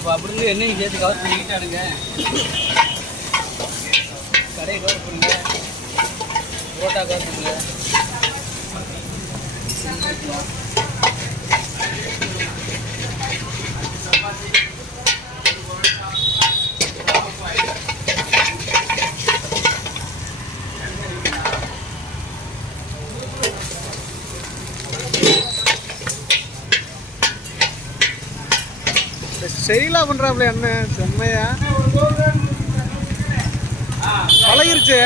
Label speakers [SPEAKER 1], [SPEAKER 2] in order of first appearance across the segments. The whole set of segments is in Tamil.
[SPEAKER 1] அப்போ அப்படி இருந்து என்னையும் சேர்த்து கவர் பண்ணிக்கிட்டானுங்க கடையை கவர் பண்ணுங்க. ரோட்டா கவர் பண்ணுங்க.
[SPEAKER 2] ஸ்டைலாக பண்ணுறாப்புல என்ன செம்மையா? பழகிருச்சு?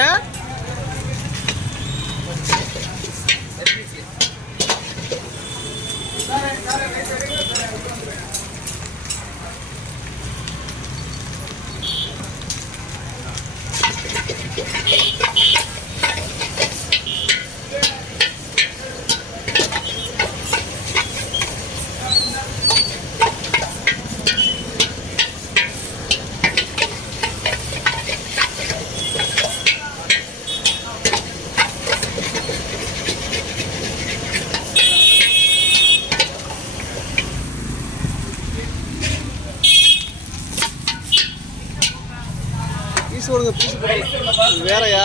[SPEAKER 2] பீஸ் கொடுங்க பீஸ் இது வேறயா?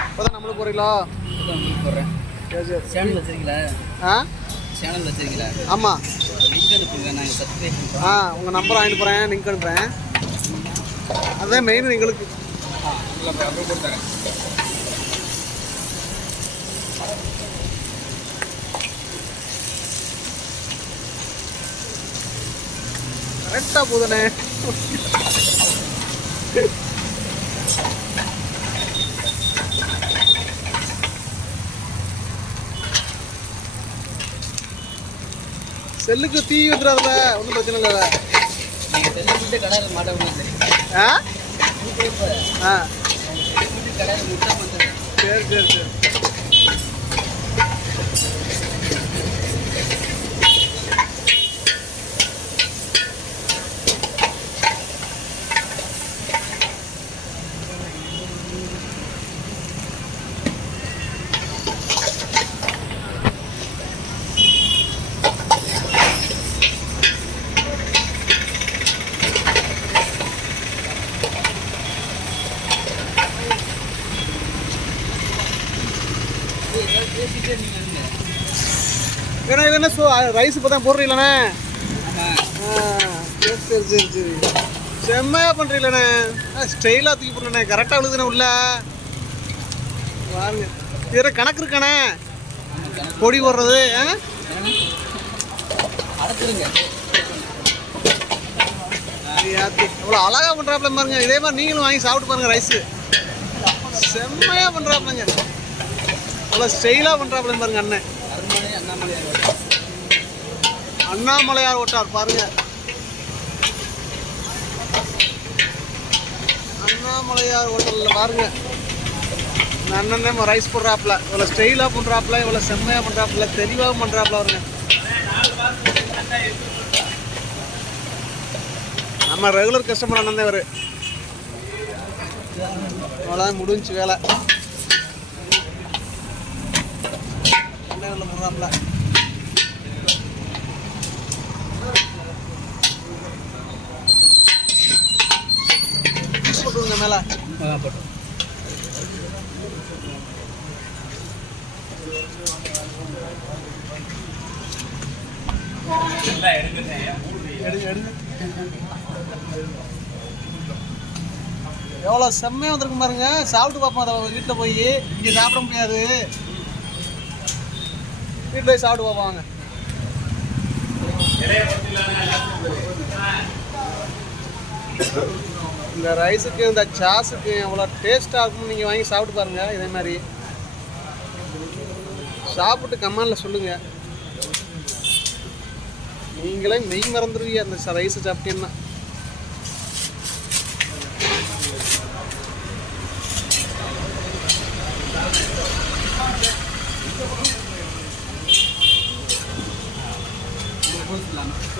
[SPEAKER 2] இப்போதான் நம்மளுக்கு போகிறீங்களா
[SPEAKER 1] போடுறேன் சேனல் வச்சிருக்கீங்களா?
[SPEAKER 2] ஆ?
[SPEAKER 1] சேனல் வச்சிருக்கீங்களா?
[SPEAKER 2] ஆமாம்
[SPEAKER 1] லிங்க் அனுப்புங்க நாங்கள் சப்ஸ்கிரைப் பண்ணுறோம்
[SPEAKER 2] ஆ உங்கள் நம்பர் வாங்கிட்டு போகிறேன் லிங்க் அனுப்புகிறேன் அதுதான் மெயின் எங்களுக்கு. கரெக்டாக போதுண்ணே செல்லுக்கு தீ வந்துடாதுல ஒன்றும் பிரச்சனை இல்லை
[SPEAKER 1] நீங்கள் செல்லு விட்டு கடையில் மாட்ட முடியாது
[SPEAKER 2] ஆ? ஆ.
[SPEAKER 1] கடையில் முட்டை வந்துடுது
[SPEAKER 2] சரி சரி சரி.
[SPEAKER 1] பேசிட்டே நீங்கள் இருங்க
[SPEAKER 2] ஏன்னா இது என்ன ரைஸ் இப்போ தான் போடுறீங்களண்ணே? சரி சரி சரி சரி. செம்மையாக பண்ணுறீங்களண்ணே ஆ ஸ்டைலாக தூக்கி போடணே கரெக்டாக விழுதுண்ணே உள்ள. பாருங்க இதில் கணக்கு இருக்கானே பொடி போடுறது ஆ? அவ்வளோ அழகாக பண்ணுறாப்புல பாருங்க. இதே மாதிரி நீங்களும் வாங்கி சாப்பிட்டு பாருங்க ரைஸு செம்மையாக பண்ணுறாப்புலங்க நல்லா ஸ்டைலாக பண்ணுறாப்புல பாருங்க அண்ணன். அண்ணாமலையார் ஓட்டார் பாருங்க. அண்ணாமலையார் ஹோட்டலில் பாருங்க. இந்த அண்ணன் ரைஸ் போடுறாப்புல. இவ்வளோ ஸ்டைலாக பண்ணுறாப்புல இவ்வளோ செம்மையாக பண்ணுறாப்புல தெளிவாகவும் பண்ணுறாப்புல வருங்க நம்ம ரெகுலர் கஸ்டமர் அண்ணன் தான் இவர். அவ்வளோதான் முடிஞ்சு வேலை. அதில் போடுறாப்புல போட்டுருங்க மேலே.
[SPEAKER 1] போட்டோம்
[SPEAKER 2] எவ்வளோ செம்மையாக வந்திருக்கு பாருங்க. சாப்பிட்டு பார்ப்போம் அதை வீட்டில் போய். இங்கே சாப்பிட முடியாது. வீட்டில் போய் சாப்பிடுவோம் வாங்க. இந்த ரைஸுக்கு இந்த சாஸுக்கு எவ்வளோ டேஸ்ட்டாக இருக்கும்னு நீங்கள் வாங்கி சாப்பிட்டு பாருங்கள் இதே மாதிரி. சாப்பிட்டு கமெண்டில் சொல்லுங்கள் நீங்களே மெய் மறந்துடுவீங்க அந்த ரைஸை சாப்பிட்டீங்கன்னா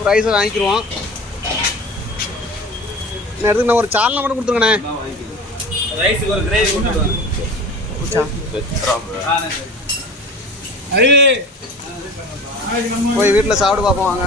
[SPEAKER 2] ரைஸை வாங்கிக்கிருவோம். நேரத்துக்கு நான் ஒரு சால்னா மட்டும் கொடுத்துருங்கண்ணே.
[SPEAKER 1] ஒரு
[SPEAKER 2] போய் வீட்டில் சாப்பிட்டு பார்ப்போம் வாங்க.